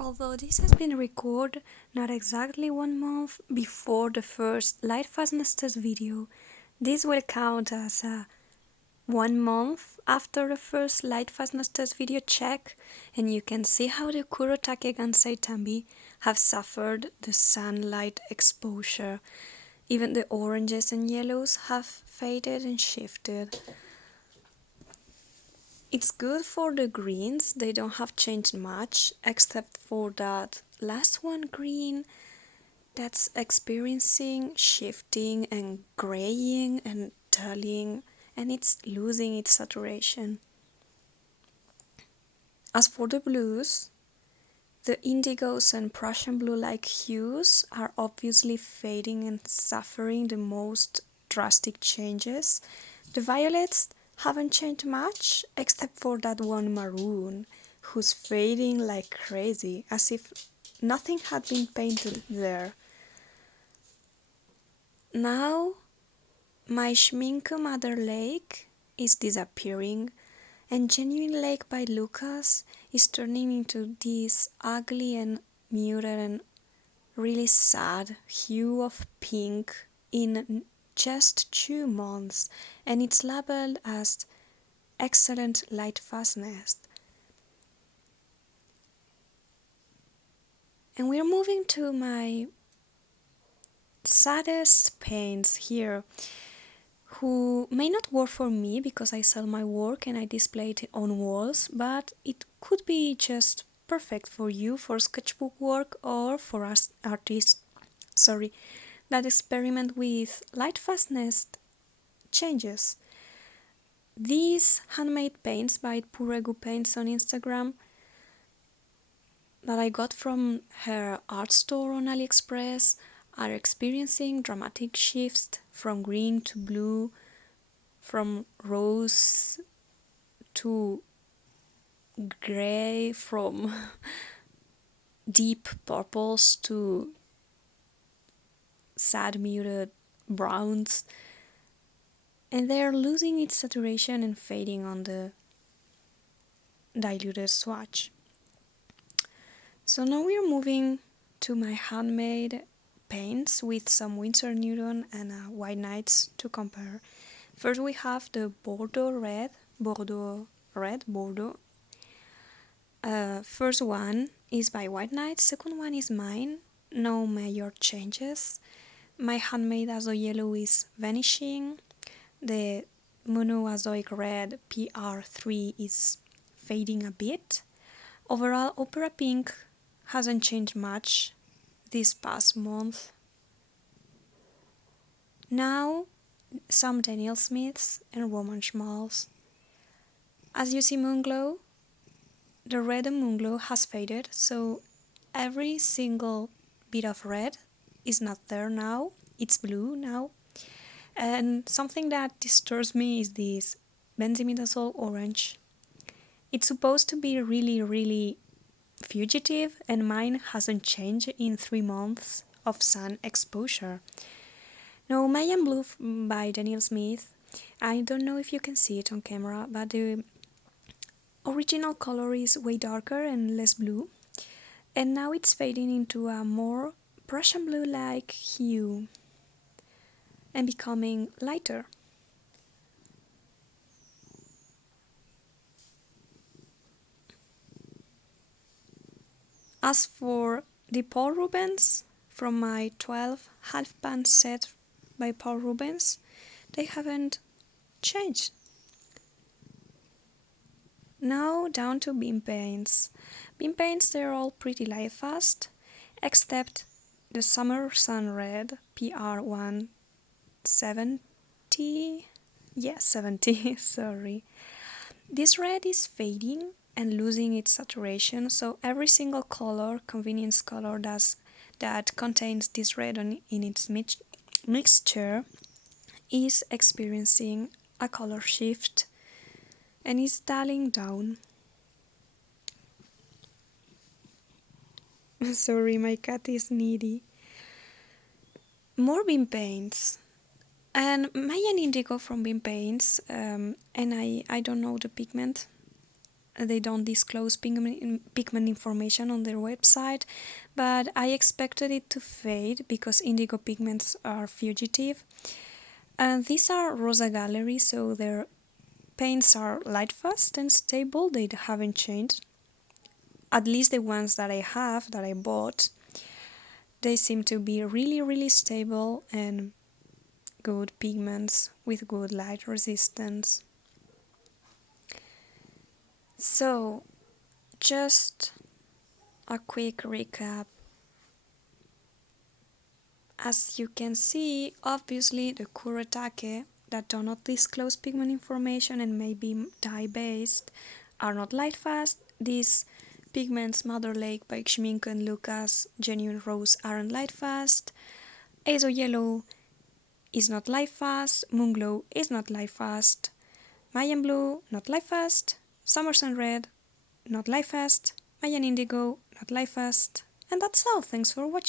Although this has been recorded not exactly 1 month before the first Lightfastness test video, this will count as 1 month after the first Lightfastness test video check, and you can see how the Kuretake Gansai Tambi have suffered the sunlight exposure. Even the oranges and yellows have faded and shifted. It's good for the greens, they don't have changed much, except for that last one green that's experiencing shifting and graying and dulling, and it's losing its saturation. As for the blues, the indigos and Prussian blue-like hues are obviously fading and suffering the most drastic changes. The violets haven't changed much, except for that one maroon, who's fading like crazy, as if nothing had been painted there. Now, my Schmincke Mother Lake is disappearing, and Genuine Lake by Lukas is turning into this ugly and muted and really sad hue of pink in just 2 months, and it's labeled as excellent Lightfastness. And we're moving to my saddest paints here, who may not work for me because I sell my work and I display it on walls, but it could be just perfect for you for sketchbook work or for us artists that experiment with Lightfastness changes. These handmade paints by Puregu Paints on Instagram that I got from her art store on AliExpress are experiencing dramatic shifts from green to blue, from rose to grey, from deep purples to sad muted browns, and they are losing its saturation and fading on the diluted swatch. So now we are moving to my handmade paints with some Winsor Newton and White Knights to compare. First we have the Bordeaux Red. First one is by White Knights, second one is mine, no major changes. My handmade Azo Yellow is vanishing, the Monoazoic Red PR3 is fading a bit. Overall, Opera Pink hasn't changed much this past month. Now, some Daniel Smiths and Roman Szmals. As you see Moonglow, the red in Moonglow has faded, so every single bit of red is not there now, it's blue now. And something that disturbs me is this benzimidazole orange. It's supposed to be really fugitive, and mine hasn't changed in 3 months of sun exposure. Now, Mayan Blue by Daniel Smith, I don't know if you can see it on camera, but the original color is way darker and less blue, and now it's fading into a more Prussian blue-like hue and becoming lighter. As for the Paul Rubens from my 12 half-pan set by Paul Rubens, they haven't changed. Now down to beam paints. Beam paints, they're all pretty light fast, except the Summer Sun Red PR170. 70, sorry. This red is fading and losing its saturation, so every single color, convenience color that contains this red in its mixture is experiencing a color shift and is dulling down. Sorry, my cat is needy. More beam paints. And Mayan Indigo from Beam Paints, and I don't know the pigment, they don't disclose pigment information on their website, but I expected it to fade because indigo pigments are fugitive. And these are Rosa Gallery, so their paints are lightfast and stable. They haven't changed. At least the ones that I have, that I bought, they seem to be really, really stable and good pigments with good light resistance. So, just a quick recap. As you can see, obviously the Kuretake that do not disclose pigment information and may be dye-based are not lightfast. These pigments, Mother Lake by Schmincke Lukas, Genuine Rose aren't lightfast. Azo Yellow is not lightfast. Moonglow is not lightfast. Mayan Blue, not lightfast. Summer Sun Red, not lightfast. Mayan Indigo, not lightfast. And that's all. Thanks for watching.